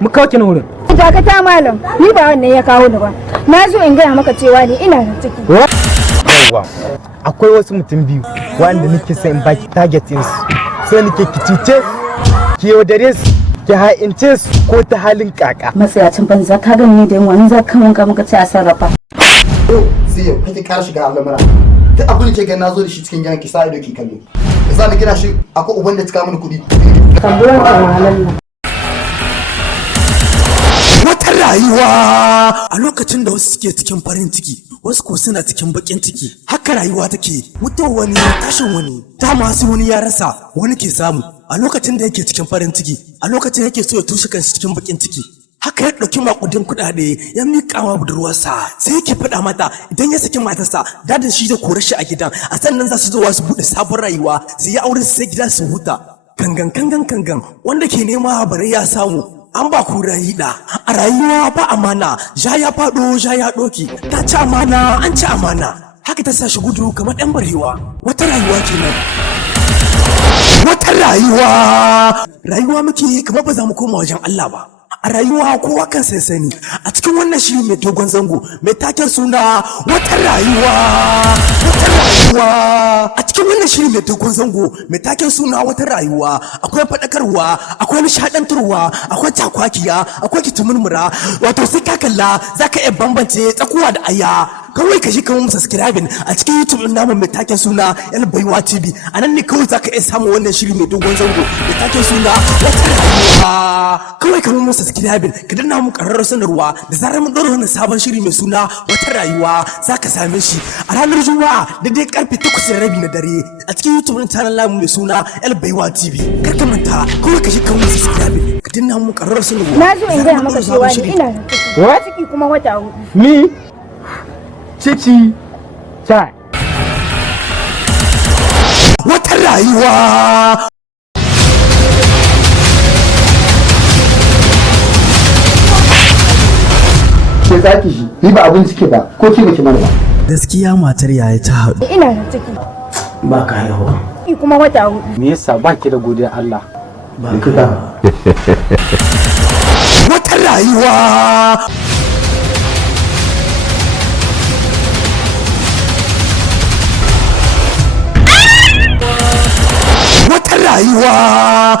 mu kauce na wurin. Dakata malam, ni ba wannan ya kawo ni ba. Na zo in gaya maka cewa ni ina da ciki. Yawwa, akwai wasu mutum biyu wanda nake son in baki target din su. Sai nake ki cuce ki yaudare su, ki ha'ince su ko ta halin kaka. Matsayacin banza ka gani ni da yin wani za ka wanka muka ce a sarrafa. Sai yau kake kara shiga al'amura. Duk abin da ke ga nazo da shi cikin gidan ki sa ido ki kallo. Yasa na gina shi akwai uban da tuka mini kuɗi. Tamburan ka wahalan nan. Wata rayuwa a lokacin da wasu suke cikin farin ciki, wasu ko suna cikin bakin ciki. Haka rayuwa take, mutuwar wani tashin wani, dama sai wani ya rasa wani ke samu. A lokacin da yake cikin farin ciki, a lokacin yake so ya tushe kansa cikin bakin ciki. Haka ya ɗauki makudin kuɗaɗe ya miƙa wa budurwarsa, sai yake faɗa mata idan ya saki matarsa dadin shi da kore shi a gidan, a sannan za su zo su buɗe sabon rayuwa, su yi aure su sai gida su huta. Kangan wanda ke nema bare ya samu. An ba ku rayuwa a rayuwa ba amana, ja ya faɗo ja ya ɗoki, ta ci amana an ci amana. Haka ta sa shi gudu kamar ɗan barewa. Wata rayuwa kenan. Wata rayuwa muke kamar ba za mu koma wajen Allah ba. A rayuwa kowa kan sani a cikin wannan shiri mai dogon zango mai taken suna wata rayuwa a cikin wannan shiri mai dogon zango mai taken suna wata rayuwa akwai faɗakarwa, akwai nishaɗantarwa, akwai takwakiya, akwai kitimurmura, wato sai ka kalla zaka iya bambance tsakuwa da aya. Kawai ka shi kawai mu subscribing a cikin YouTube din namu mai taken suna Yan Baiwa TV. A nan ne kawai zaka iya samun wannan shiri mai dogon zango mai taken suna wata rayuwa. Kawai ka mu subscribing ka danna mu ƙararrawar sanarwa da zarar mun ɗora wannan sabon shiri mai suna wata rayuwa zaka same shi a ranar Juma'a da dai karfe 8:30 na dare a cikin YouTube din channel namu mai suna Yan Baiwa TV. Kar ka manta kawai ka shi kawai mu subscribing ka danna mu ƙararrawar sanarwa. Na zo in gaya maka cewa ni ina da ciki. Ciki kuma wata 4. Ni ciki ta wata rayuwa. Ke zaki shi, ni ba abin cike ba, ko ki baki mana ba. Gaskiya matar yaya ta haɗu. Ina da ciki. Ba ka haihuwa. Ciki kuma wata 4. me yasa baki da godiyar Allah? Ba ka wata rayuwa. Wata rayuwa.